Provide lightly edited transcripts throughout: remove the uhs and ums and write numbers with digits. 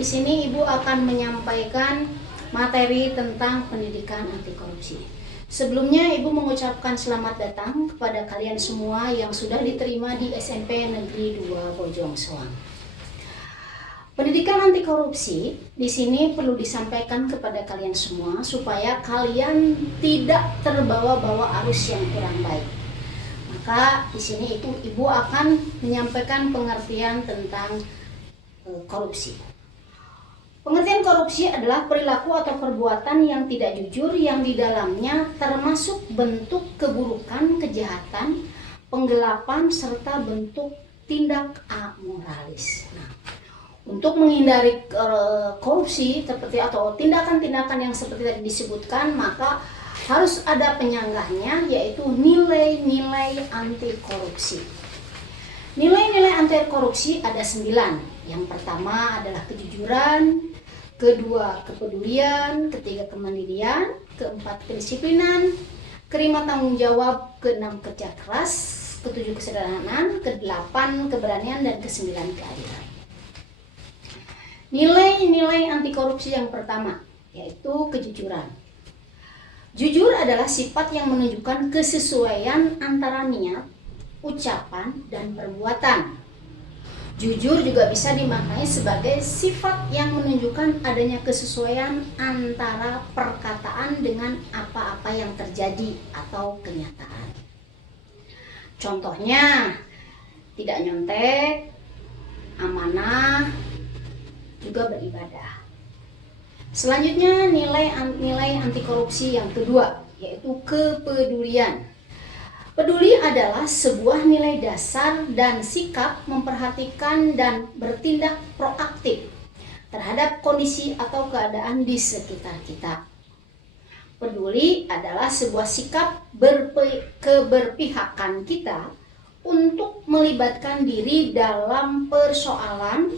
Di sini Ibu akan menyampaikan materi tentang pendidikan anti korupsi. Sebelumnya Ibu mengucapkan selamat datang kepada kalian semua yang sudah diterima di SMP Negeri 2 Bojong Soang. Pendidikan anti korupsi di sini perlu disampaikan kepada kalian semua supaya kalian tidak terbawa-bawa arus yang kurang baik. Maka di sini Ibu akan menyampaikan pengertian tentang korupsi. Pengertian korupsi adalah perilaku atau perbuatan yang tidak jujur yang di dalamnya termasuk bentuk keburukan, kejahatan, penggelapan, serta bentuk tindak amoralis. Nah, untuk menghindari korupsi seperti atau tindakan-tindakan yang seperti tadi disebutkan, maka harus ada penyanggahnya, yaitu nilai-nilai anti korupsi. Nilai-nilai anti korupsi ada 9. Yang pertama adalah kejujuran, kedua kepedulian, ketiga kemandirian, keempat kedisiplinan, kelima tanggung jawab, keenam kerja keras, ketujuh kesederhanaan, kedelapan keberanian, dan kesembilan keadilan. Nilai-nilai anti korupsi yang pertama yaitu kejujuran. Jujur adalah sifat yang menunjukkan kesesuaian antara niat, ucapan, dan perbuatan. Jujur juga bisa dimaknai sebagai sifat yang menunjukkan adanya kesesuaian antara perkataan dengan apa-apa yang terjadi atau kenyataan. Contohnya, tidak nyontek, amanah, juga beribadah. Selanjutnya nilai anti korupsi yang kedua yaitu kepedulian. Peduli adalah sebuah nilai dasar dan sikap memperhatikan dan bertindak proaktif terhadap kondisi atau keadaan di sekitar kita. Peduli adalah sebuah sikap keberpihakan kita untuk melibatkan diri dalam persoalan,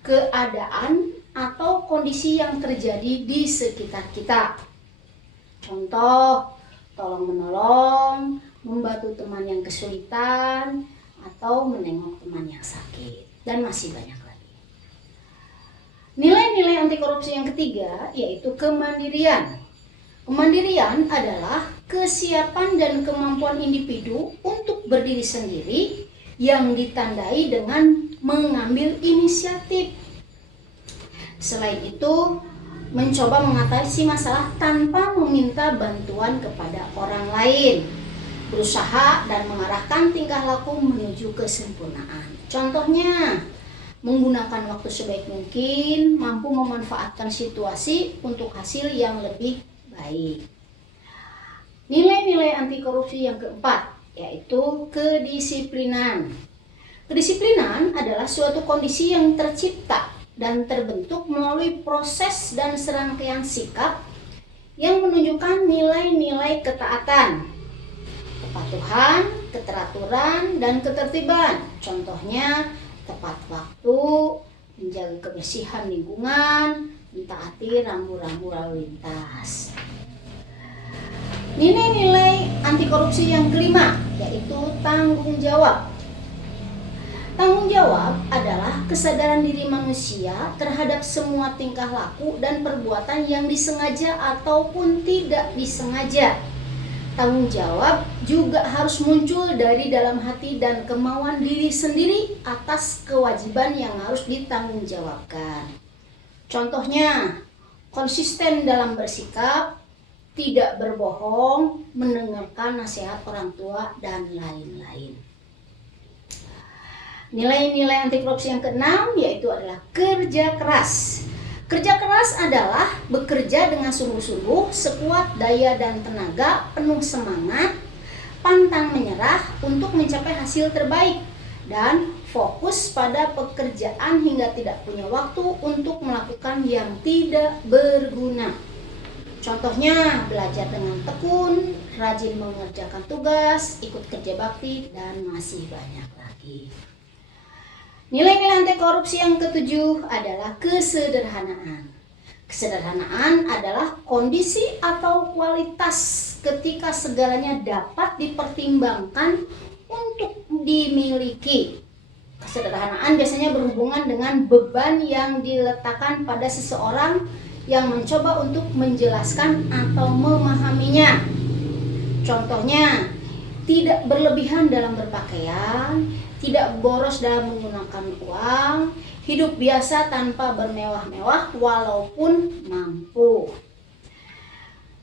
keadaan, atau kondisi yang terjadi di sekitar kita. Contoh, tolong menolong, membantu teman yang kesulitan, atau menengok teman yang sakit, dan masih banyak lagi. Nilai-nilai anti korupsi yang ketiga yaitu kemandirian. Kemandirian adalah kesiapan dan kemampuan individu untuk berdiri sendiri yang ditandai dengan mengambil inisiatif. Selain itu, mencoba mengatasi masalah tanpa meminta bantuan kepada orang lain, berusaha dan mengarahkan tingkah laku menuju kesempurnaan. Contohnya, menggunakan waktu sebaik mungkin, mampu memanfaatkan situasi untuk hasil yang lebih baik. Nilai-nilai anti korupsi yang keempat yaitu kedisiplinan. Kedisiplinan adalah suatu kondisi yang tercipta dan terbentuk melalui proses dan serangkaian sikap yang menunjukkan nilai-nilai ketaatan, kepatuhan, keteraturan, dan ketertiban. Contohnya, tepat waktu, menjaga kebersihan lingkungan, mentaati rambu-rambu lalu lintas. Nilai-nilai anti korupsi yang kelima yaitu tanggung jawab. Tanggung jawab adalah kesadaran diri manusia terhadap semua tingkah laku dan perbuatan yang disengaja ataupun tidak disengaja. Tanggung jawab juga harus muncul dari dalam hati dan kemauan diri sendiri atas kewajiban yang harus ditanggungjawabkan. Contohnya, konsisten dalam bersikap, tidak berbohong, mendengarkan nasihat orang tua, dan lain-lain. Nilai-nilai anti korupsi yang keenam yaitu adalah kerja keras. Kerja keras adalah bekerja dengan sungguh-sungguh, sekuat daya dan tenaga, penuh semangat, pantang menyerah untuk mencapai hasil terbaik, dan fokus pada pekerjaan hingga tidak punya waktu untuk melakukan yang tidak berguna. Contohnya, belajar dengan tekun, rajin mengerjakan tugas, ikut kerja bakti, dan masih banyak lagi. Nilai-nilai anti korupsi yang ketujuh adalah kesederhanaan. Kesederhanaan adalah kondisi atau kualitas ketika segalanya dapat dipertimbangkan untuk dimiliki. Kesederhanaan biasanya berhubungan dengan beban yang diletakkan pada seseorang yang mencoba untuk menjelaskan atau memahaminya. Contohnya, tidak berlebihan dalam berpakaian, tidak boros dalam menggunakan uang, hidup biasa tanpa bermewah-mewah walaupun mampu.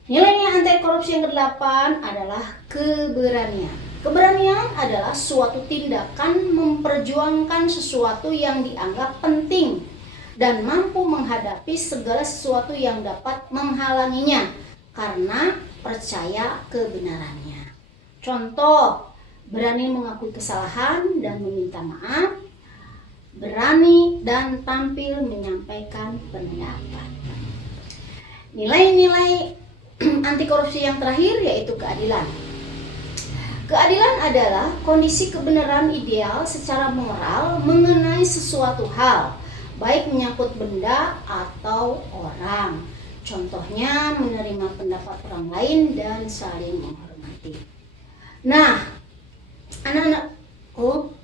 Nilai anti korupsi yang kedelapan adalah keberanian. Keberanian adalah suatu tindakan memperjuangkan sesuatu yang dianggap penting dan mampu menghadapi segala sesuatu yang dapat menghalanginya karena percaya kebenarannya. Contoh, berani mengakui kesalahan dan meminta maaf, berani dan tampil menyampaikan pendapat. Nilai-nilai anti korupsi yang terakhir yaitu keadilan. Keadilan adalah kondisi kebenaran ideal secara moral mengenai sesuatu hal, baik menyangkut benda atau orang. Contohnya menerima pendapat orang lain dan saling menghormati. Nah, anak-anakku,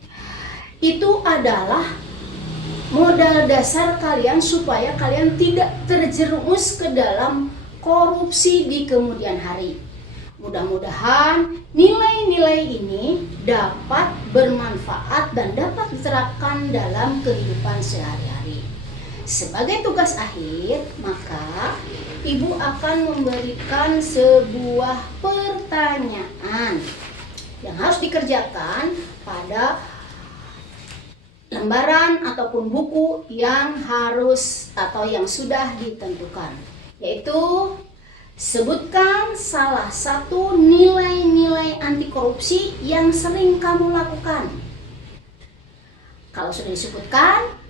itu adalah modal dasar kalian supaya kalian tidak terjerumus ke dalam korupsi di kemudian hari. Mudah-mudahan nilai-nilai ini dapat bermanfaat dan dapat diterapkan dalam kehidupan sehari-hari. Sebagai tugas akhir, maka Ibu akan memberikan sebuah pertanyaan yang harus dikerjakan pada lembaran ataupun buku yang harus atau yang sudah ditentukan, yaitu sebutkan salah satu nilai-nilai anti korupsi yang sering kamu lakukan. Kalau sudah disebutkan,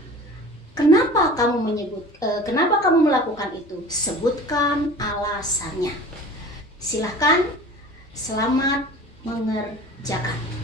kenapa kamu melakukan itu? Sebutkan alasannya. Silahkan, selamat mengerjakan.